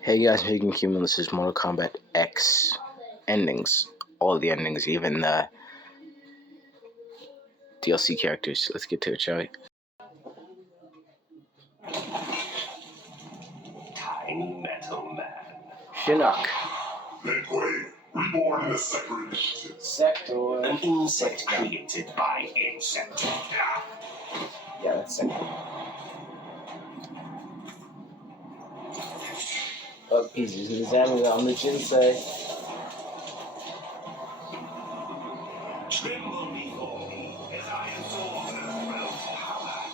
Hey guys, making kimo. This is Mortal Kombat X endings. All the endings, even the DLC characters. Let's get to it, shall we? Tiny metal man. Shinnok. Lin Kuei, reborn in a sector initiative. Sector. An insect created by insect. Yeah, that's Sector. Oh, he's using his amulet on the Jinsei. Tremble before me as I absorb the realm's power.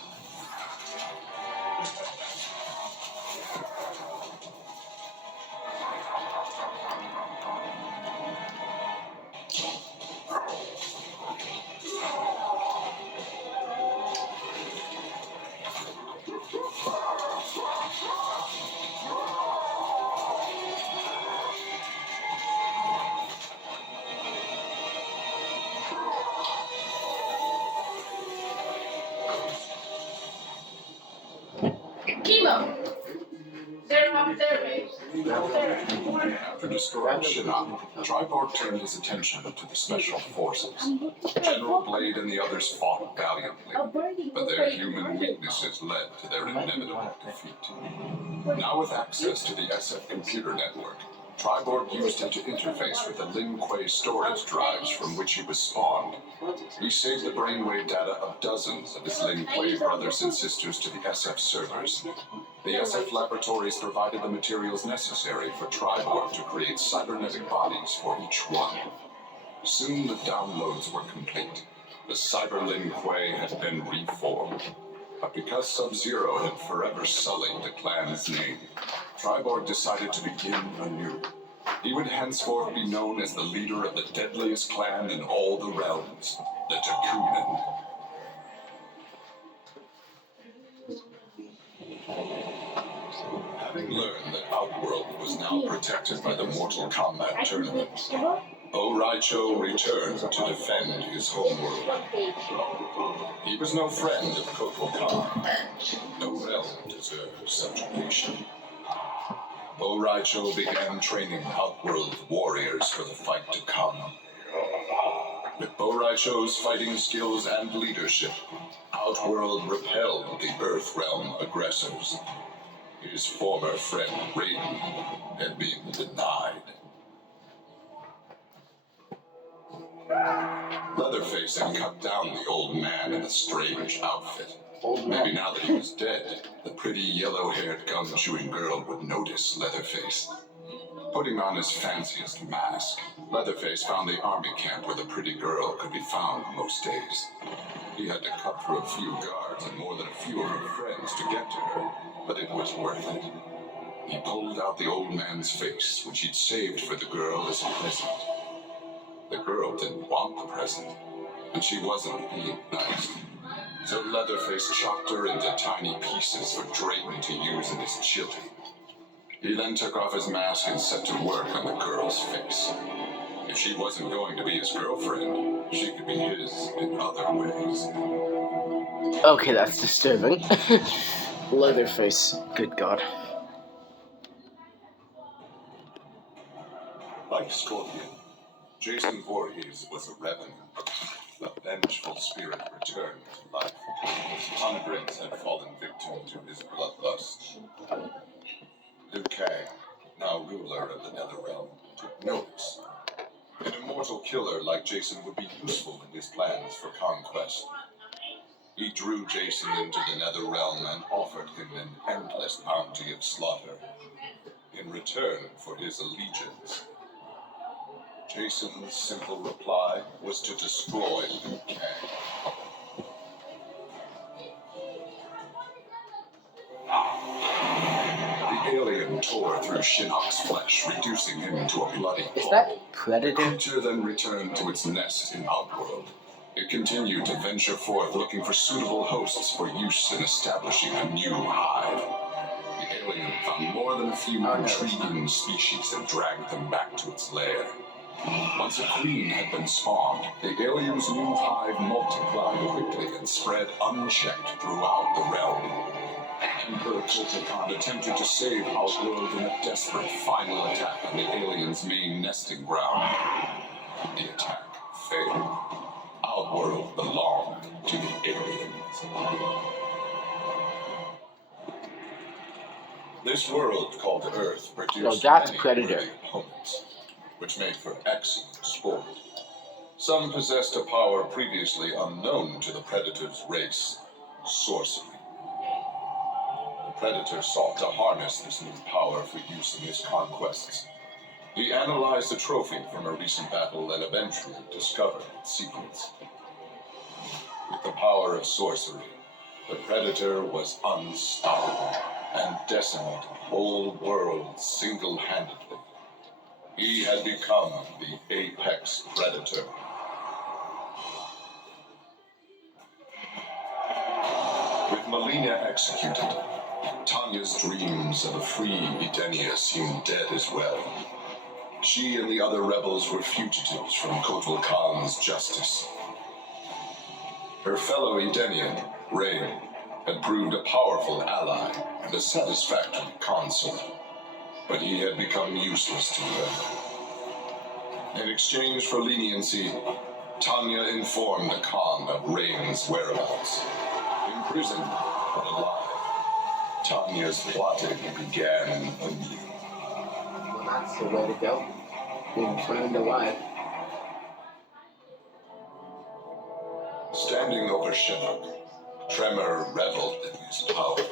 Kimo! They're up there, babe. After destroying Shinnok, Triborg turned his attention to the Special Forces. General Blade and the others fought valiantly, but their human weaknesses led to their inevitable defeat. Now with access to the SF computer network, Triborg used it to interface with the Lin Kuei storage drives from which he was spawned. He saved the brainwave data of dozens of his Lin Kuei brothers and sisters to the SF servers. The SF laboratories provided the materials necessary for Triborg to create cybernetic bodies for each one. Soon the downloads were complete. The Cyber Lin Kuei had been reformed. But because Sub-Zero had forever sullied the clan's name, Triborg decided to begin anew. He would henceforth be known as the leader of the deadliest clan in all the realms, the Takunin. Having learned that Outworld was now protected by the Mortal Kombat tournament, Raicho returned to defend his homeworld. He was no friend of Kotal Khan. No realm deserved such a nation. Raicho began training Outworld warriors for the fight to come. With Raicho's fighting skills and leadership, Outworld repelled the Earth Realm aggressors. His former friend Raiden had been denied. Leatherface had cut down the old man in the strange outfit. Maybe now that he was dead, the pretty yellow-haired gum-chewing girl would notice Leatherface. Putting on his fanciest mask, Leatherface found the army camp where the pretty girl could be found most days. He had to cut through a few guards and more than a few of her friends to get to her, but it was worth it. He pulled out the old man's face, which he'd saved for the girl as a present. The girl didn't want the present, and she wasn't being nice. So Leatherface chopped her into tiny pieces for Drayton to use in his chili. He then took off his mask and set to work on the girl's face. If she wasn't going to be his girlfriend, she could be his in other ways. Okay, that's disturbing. Leatherface, good god. Like Scorpion, Jason Voorhees was a revenant. A vengeful spirit returned to life. Hundreds had fallen victim to his bloodlust. Liu Kang, now ruler of the Netherrealm, took notice. An immortal killer like Jason would be useful in his plans for conquest. He drew Jason into the Netherrealm and offered him an endless bounty of slaughter in return for his allegiance. Jason's simple reply was to destroy Liu Kang. The alien tore through Shinnok's flesh, reducing him to a bloody Is pulp. that The Predator? creature then returned to its nest in Outworld. It continued to venture forth looking for suitable hosts for use in establishing a new hive. The alien found more than a few intriguing species and dragged them back to its lair. Once a queen had been spawned, the alien's new hive multiplied quickly and spread unchecked throughout the realm. Emperor Kombat attempted to save Outworld in a desperate final attack on the aliens' main nesting ground. The attack failed. Outworld belonged to the aliens. This world called Earth produced that's many Predator. worthy opponents, which made for excellent sport. Some possessed a power previously unknown to the Predator's race, sorcery. The Predator sought to harness this new power for use in his conquests. He analyzed a trophy from a recent battle and eventually discovered its secrets. With the power of sorcery, the Predator was unstoppable and decimated whole worlds single-handedly. He had become the apex predator. With Melina executed, Tanya's dreams of a free Edenia seemed dead as well. She and the other rebels were fugitives from Kotal Khan's justice. Her fellow Edenian, Rain, had proved a powerful ally and a satisfactory consort, but he had become useless to her. In exchange for leniency, Tanya informed the Khan of Rain's whereabouts. Imprisoned but alive, Tanya's plotting began anew. Well, that's the way to go. Being burned alive. Standing over Shinnok, Tremor reveled in his power.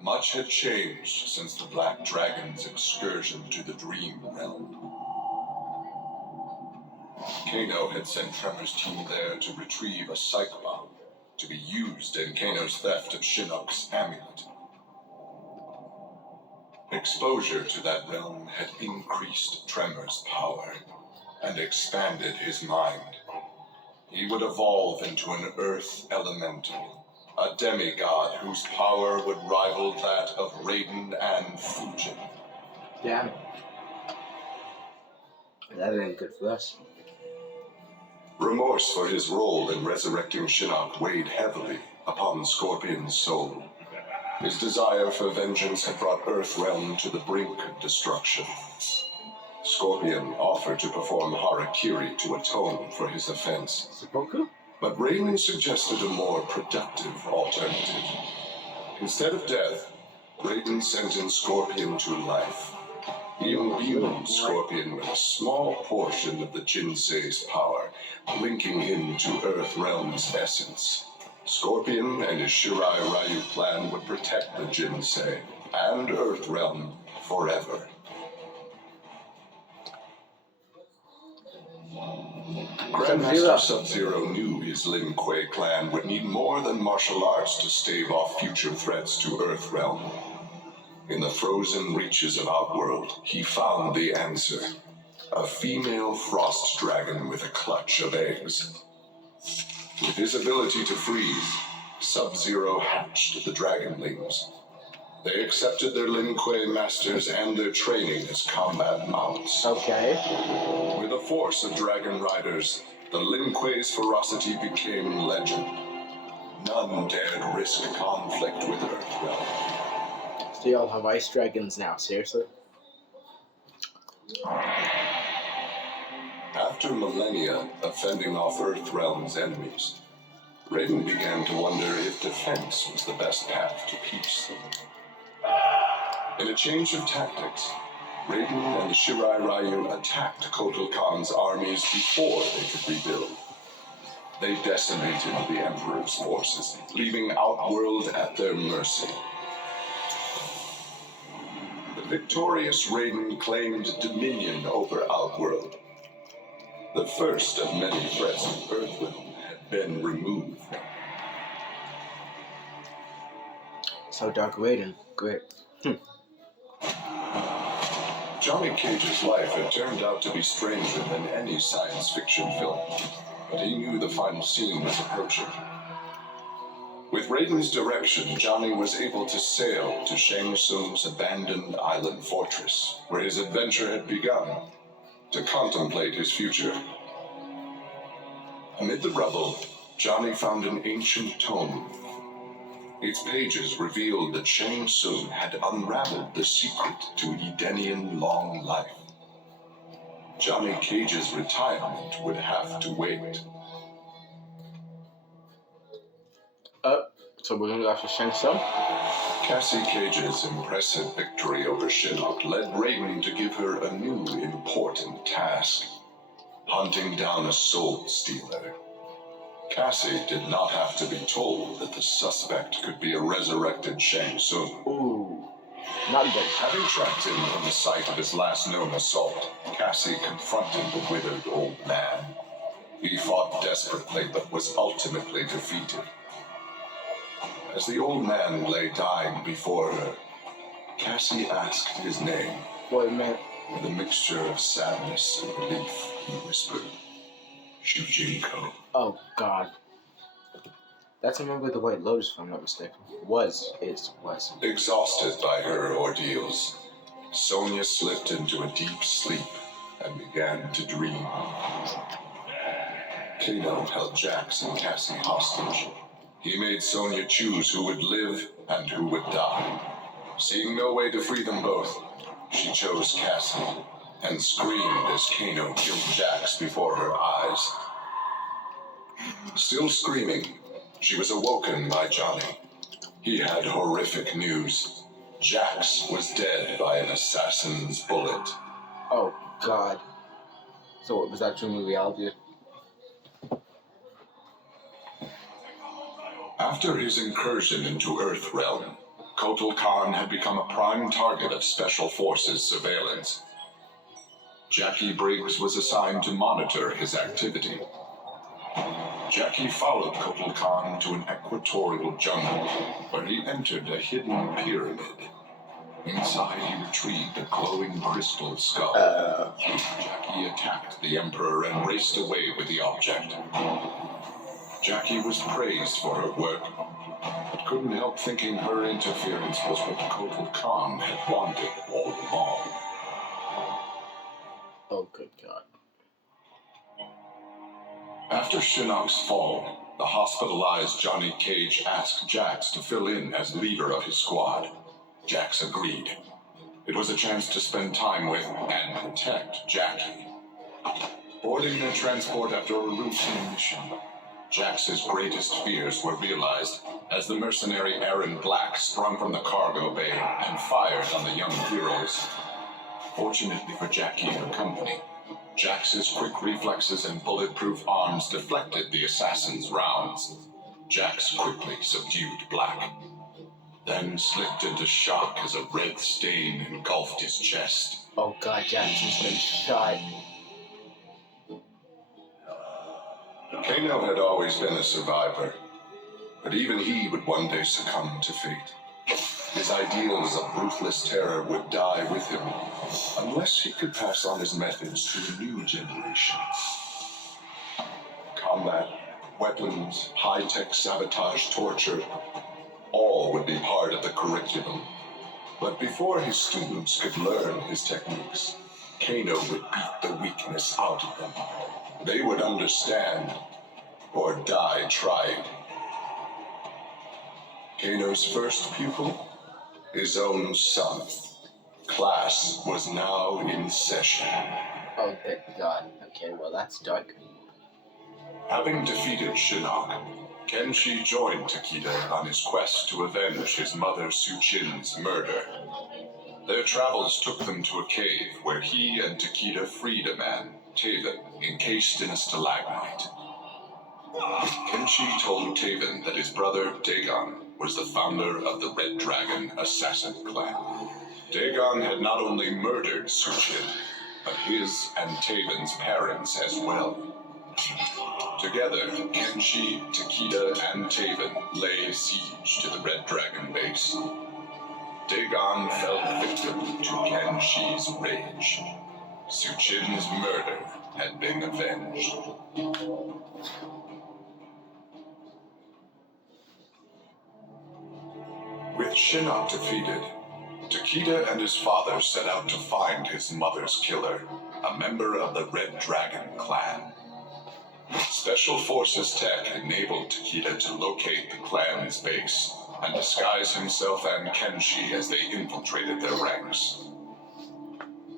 Much had changed since the Black Dragon's excursion to the Dream Realm. Kano had sent Tremor's team there to retrieve a psych bomb to be used in Kano's theft of Shinnok's amulet. Exposure to that realm had increased Tremor's power and expanded his mind. He would evolve into an Earth Elemental, a demigod whose power would rival that of Raiden and Fujin. Damn. That ain't good for us. Remorse for his role in resurrecting Shinnok weighed heavily upon Scorpion's soul. His desire for vengeance had brought Earthrealm to the brink of destruction. Scorpion offered to perform harakiri to atone for his offense. Seppuku? But Raiden suggested a more productive alternative. Instead of death, Raiden sentenced Scorpion to life. He imbued Scorpion with a small portion of the Jinsei's power, linking him to Earthrealm's essence. Scorpion and his Shirai Ryu clan would protect the Jinsei and Earthrealm forever. Grandmaster Sub-Zero knew his Lin Kuei clan would need more than martial arts to stave off future threats to Earthrealm. In the frozen reaches of Outworld, he found the answer. A female frost dragon with a clutch of eggs. With his ability to freeze, Sub-Zero hatched the dragonlings. They accepted their Lin Kuei masters and their training as combat mounts. Okay. With a force of dragon riders, the Lin Kuei's ferocity became legend. None dared risk conflict with Earthrealm. So y'all have ice dragons now, seriously? After millennia of fending off Earthrealm's enemies, Raiden began to wonder if defense was the best path to peace. In a change of tactics, Raiden and the Shirai Ryu attacked Kotal Khan's armies before they could rebuild. They decimated the Emperor's forces, leaving Outworld at their mercy. The victorious Raiden claimed dominion over Outworld. The first of many threats to Earthrealm had been removed. So Dark Raiden, great. Johnny Cage's life had turned out to be stranger than any science fiction film, but he knew the final scene was approaching. With Raiden's direction, Johnny was able to sail to Shang Tsung's abandoned island fortress, where his adventure had begun, to contemplate his future. Amid the rubble, Johnny found an ancient tome. Its pages revealed that Shang Tsung had unraveled the secret to Edenian long life. Johnny Cage's retirement would have to wait. So we're gonna go after Shang Tsung? Cassie Cage's impressive victory over Shinnok led Raiden to give her a new important task: hunting down a soul stealer. Cassie did not have to be told that the suspect could be a resurrected Shang Tsung. Ooh, not good. Having tracked him from the site of his last known assault, Cassie confronted the withered old man. He fought desperately but was ultimately defeated. As the old man lay dying before her, Cassie asked his name. Boy, man. With a mixture of sadness and relief, he whispered, Shujinko. Oh, God. That's a member of the White Lotus, if I'm not mistaken. Was. Exhausted by her ordeals, Sonya slipped into a deep sleep and began to dream. Kano held Jax and Cassie hostage. He made Sonya choose who would live and who would die. Seeing no way to free them both, she chose Cassie and screamed as Kano killed Jax before her eyes. Still screaming, she was awoken by Johnny. He had horrific news. Jax was dead by an assassin's bullet. Oh, God. So what, was that dream reality? After his incursion into Earthrealm, Kotal Khan had become a prime target of Special Forces surveillance. Jackie Briggs was assigned to monitor his activity. Jackie followed Kotal Khan to an equatorial jungle, where he entered a hidden pyramid. Inside, he retrieved a glowing crystal skull. Jackie attacked the Emperor and raced away with the object. Jackie was praised for her work, but couldn't help thinking her interference was what Kotal Khan had wanted all along. Oh, good God. After Shinnok's fall, the hospitalized Johnny Cage asked Jax to fill in as leader of his squad. Jax agreed. It was a chance to spend time with and protect Jackie. Boarding their transport after a routine mission, Jax's greatest fears were realized as the mercenary Aaron Black sprung from the cargo bay and fired on the young heroes. Fortunately for Jackie and her company, Jax's quick reflexes and bulletproof arms deflected the assassin's rounds. Jax quickly subdued Black, then slipped into shock as a red stain engulfed his chest. Oh, God, Jackson's been shot. Kano had always been a survivor, but even he would one day succumb to fate. His ideals of ruthless terror would die with him, unless he could pass on his methods to a new generation. Combat, weapons, high-tech sabotage, torture, all would be part of the curriculum. But before his students could learn his techniques, Kano would beat the weakness out of them. They would understand, or die trying. Kano's first pupil? His own son. Class was now in session. Oh, good God. Okay, well, that's dark. Having defeated Shinnok, Kenshi joined Takeda on his quest to avenge his mother Suchin's murder. Their travels took them to a cave where he and Takeda freed a man, Taven, encased in a stalagmite. Kenshi told Taven that his brother Dagon was the founder of the Red Dragon Assassin Clan. Dagon had not only murdered Suchin, but his and Taven's parents as well. Together, Kenshi, Takeda, and Taven lay siege to the Red Dragon base. Dagon fell victim to Kenshi's rage. Suchin's murder had been avenged. With Shinnok defeated, Takeda and his father set out to find his mother's killer, a member of the Red Dragon clan. Special Forces tech enabled Takeda to locate the clan's base. and disguise himself and Kenshi as they infiltrated their ranks.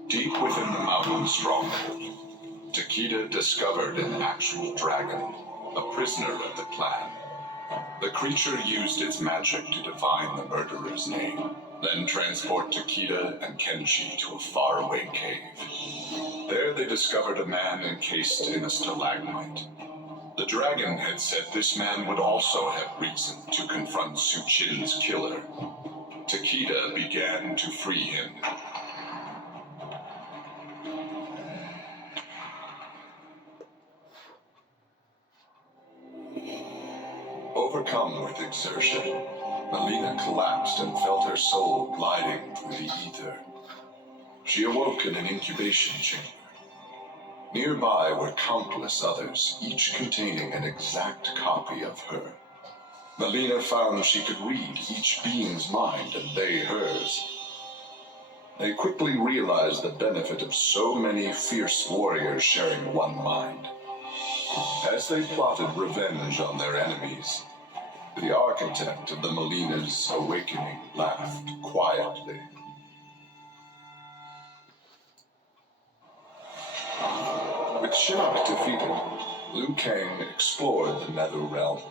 Deep within the mountain stronghold, Takeda discovered an actual dragon, a prisoner of the clan. The creature used its magic to divine the murderer's name, then transport Takeda and Kenshi to a faraway cave. There they discovered a man encased in a stalagmite. The dragon had said this man would also have reason to confront Suchin's killer. Takeda began to free him. Overcome with exertion, Melina collapsed and felt her soul gliding through the ether. She awoke in an incubation chamber. Nearby were countless others, each containing an exact copy of her. Melina found she could read each being's mind and they hers. They quickly realized the benefit of so many fierce warriors sharing one mind. As they plotted revenge on their enemies, the architect of the Melina's awakening laughed quietly. With Shinnok defeated, Liu Kang explored the Nether Realm,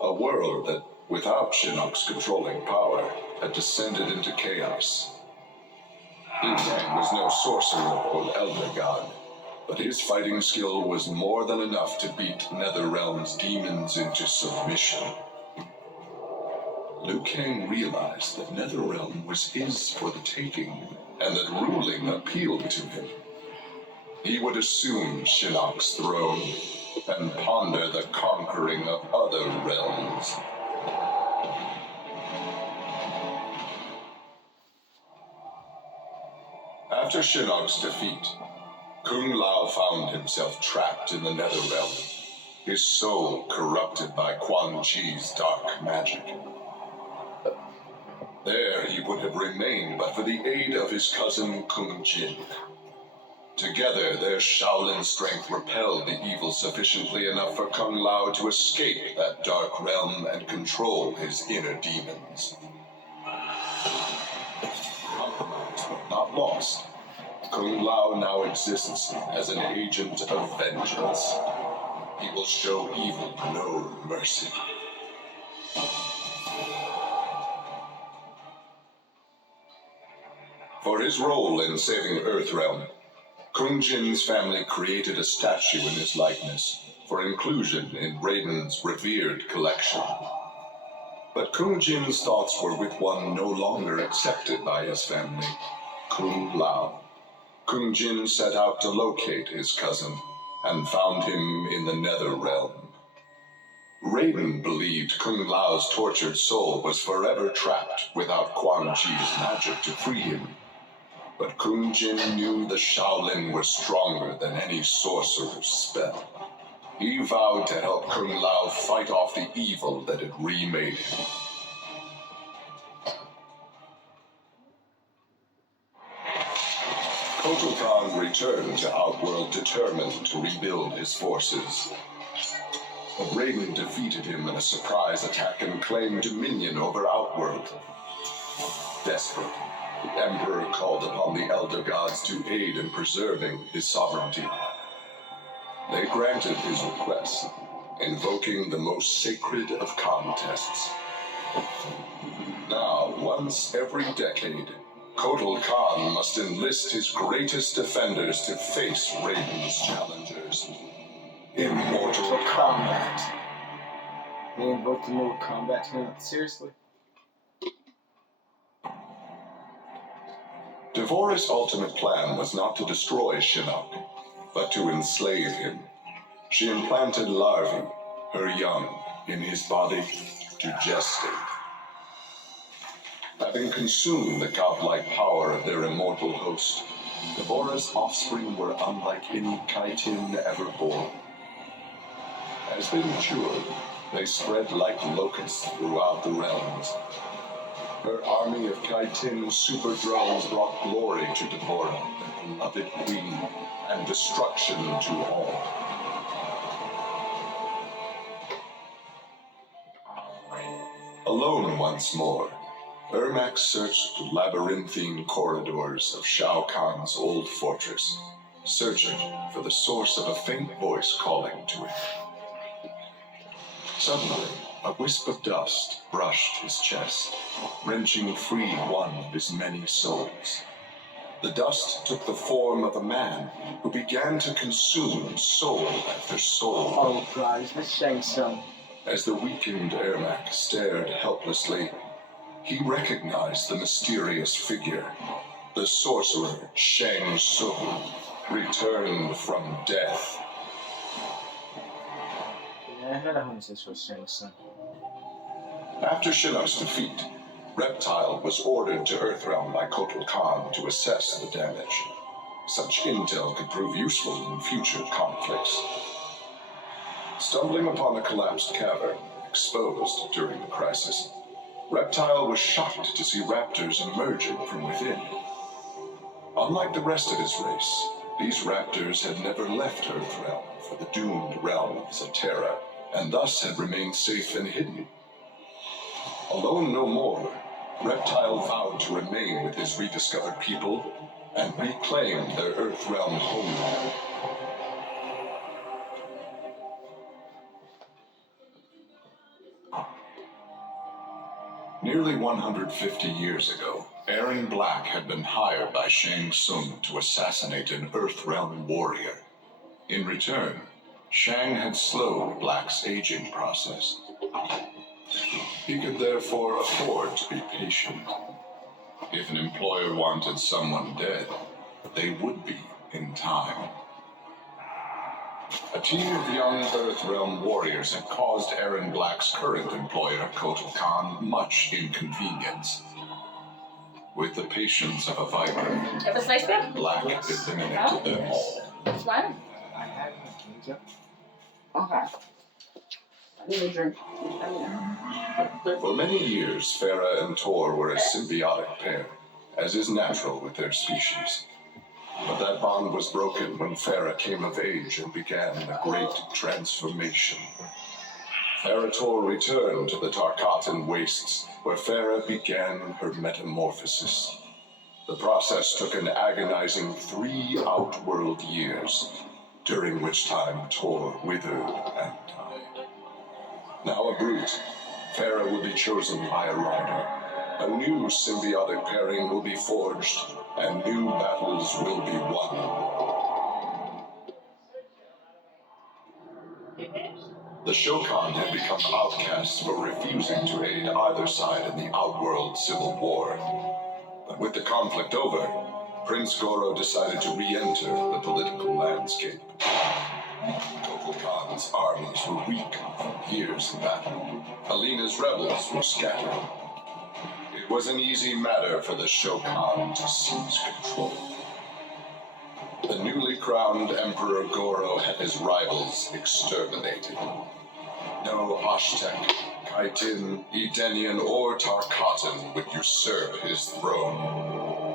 a world that, without Shinnok's controlling power, had descended into chaos. Liu Kang was no sorcerer or elder god, but his fighting skill was more than enough to beat Netherrealm's demons into submission. Liu Kang realized that Netherrealm was his for the taking, and that ruling appealed to him. He would assume Shinnok's throne and ponder the conquering of other realms. After Shinnok's defeat, Kung Lao found himself trapped in the Netherrealm, his soul corrupted by Quan Chi's dark magic. There he would have remained but for the aid of his cousin Kung Jin. Together, their Shaolin strength repelled the evil sufficiently enough for Kung Lao to escape that dark realm and control his inner demons. Compromised but not lost, Kung Lao now exists as an agent of vengeance. He will show evil no mercy. For his role in saving Earthrealm, Kung Jin's family created a statue in his likeness for inclusion in Raiden's revered collection. But Kung Jin's thoughts were with one no longer accepted by his family, Kung Lao. Kung Jin set out to locate his cousin and found him in the Nether Realm. Raiden believed Kung Lao's tortured soul was forever trapped without Quan Chi's magic to free him. But Kung Jin knew the Shaolin were stronger than any sorcerer's spell. He vowed to help Kung Lao fight off the evil that had remade him. Kotal Khan returned to Outworld determined to rebuild his forces. But Raiden defeated him in a surprise attack and claimed dominion over Outworld. Desperate, the Emperor called upon the Elder Gods to aid in preserving his sovereignty. They granted his request, invoking the most sacred of contests. Now, once every decade, Kotal Khan must enlist his greatest defenders to face Raiden's challengers. Immortal Kombat. They invoked the Mortal Kombat tonight? Seriously? Devorah's ultimate plan was not to destroy Shinnok, but to enslave him. She implanted larvae, her young, in his body to gestate. Having consumed the godlike power of their immortal host, Devorah's offspring were unlike any Kaitin ever born. As they matured, they spread like locusts throughout the realms. Her army of Kaitin super drones brought glory to Devorah, the beloved queen, and destruction to all. Alone once more, Ermac searched the labyrinthine corridors of Shao Kahn's old fortress, searching for the source of a faint voice calling to him. Suddenly, a wisp of dust brushed his chest, wrenching free one of his many souls. The dust took the form of a man who began to consume soul after soul. Oh god, is this Shang Tsung? As the weakened Ermac stared helplessly, he recognized the mysterious figure, the sorcerer Shang Tsung, returned from death. Yeah, I had a hunch this was Shang Tsung. After Shinnok's defeat, Reptile was ordered to Earthrealm by Kotal Khan to assess the damage. Such intel could prove useful in future conflicts. Stumbling upon a collapsed cavern, exposed during the crisis, Reptile was shocked to see raptors emerging from within. Unlike the rest of his race, these raptors had never left Earthrealm for the doomed realm of Zatera, and thus had remained safe and hidden. Alone no more, Reptile vowed to remain with his rediscovered people and reclaim their Earthrealm homeland. Nearly 150 years ago, Aaron Black had been hired by Shang Tsung to assassinate an Earthrealm warrior. In return, Shang had slowed Black's aging process. He could therefore afford to be patient. If an employer wanted someone dead, they would be in time. A team of young Earthrealm warriors had caused Aaron Black's current employer, Kotal Khan, much inconvenience. With the patience of a viper, Have a slice there? Black eliminated them all. This one? I had one. Can you Okay. I need a drink. For many years, Farah and Tor were a symbiotic pair, as is natural with their species. But that bond was broken when Farah came of age and began the great transformation. Farah Tor returned to the Tarkatan wastes, where Farah began her metamorphosis. The process took an agonizing 3 outworld years, during which time Tor withered and died. Now a brute, Farah will be chosen by a rider. A new symbiotic pairing will be forged, and new battles will be won. The Shokan had become outcasts for refusing to aid either side in the Outworld Civil War. But with the conflict over, Prince Goro decided to re-enter the political landscape. Kotal Khan's armies were weak from years of battle. Alina's rebels were scattered. It was an easy matter for the Shokan to seize control. The newly crowned Emperor Goro had his rivals exterminated. No Ashtek, Kaitin, Edenian, or Tarkatan would usurp his throne.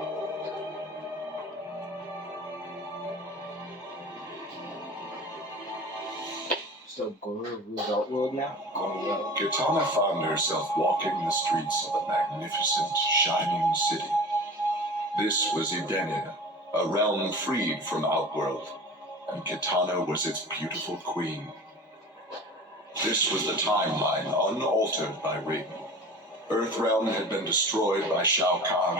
So Goro rules Outworld now? Oh Kitana found herself walking the streets of a magnificent, shining city. This was Edenia, a realm freed from Outworld, and Kitana was its beautiful queen. This was the timeline unaltered by Raiden. Earthrealm had been destroyed by Shao Kahn,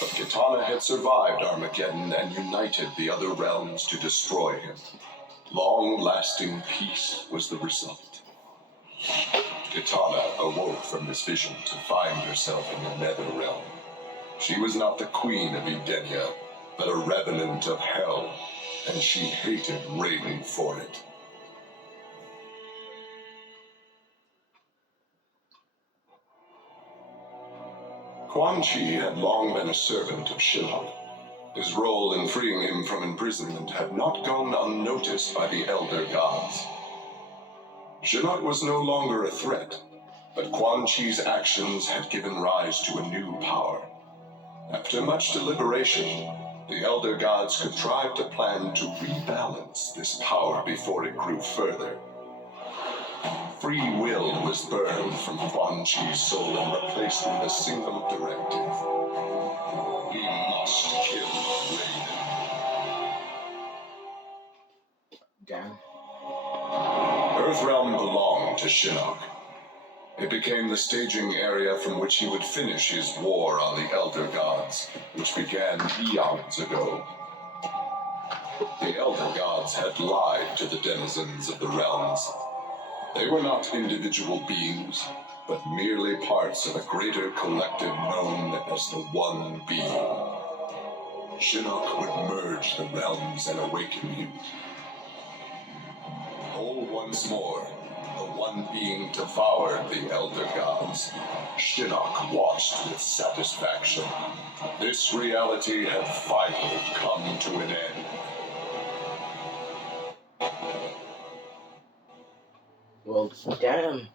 but Kitana had survived Armageddon and united the other realms to destroy him. Long-lasting peace was the result. Kitana awoke from this vision to find herself in the Nether Realm. She was not the queen of Edenia, but a revenant of hell, and she hated Raiden for it. Quan Chi had long been a servant of Shinnok. His role in freeing him from imprisonment had not gone unnoticed by the Elder Gods. Shinnok was no longer a threat, but Quan Chi's actions had given rise to a new power. After much deliberation, the Elder Gods contrived a plan to rebalance this power before it grew further. Free will was burned from Quan Chi's soul and replaced with a single directive. We must kill Raiden. Damn. Earthrealm belonged to Shinnok. It became the staging area from which he would finish his war on the Elder Gods, which began eons ago. The Elder Gods had lied to the denizens of the realms. They were not individual beings, but merely parts of a greater collective known as the One Being. Shinnok would merge the realms and awaken you. Whole once more, the One Being devoured the Elder Gods. Shinnok watched with satisfaction. This reality had finally come to an end. Well, damn.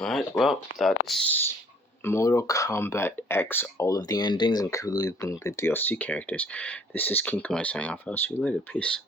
Alright, well, that's Mortal Kombat X, all of the endings, including the DLC characters. This is King Kombat signing off. I'll see you later. Peace.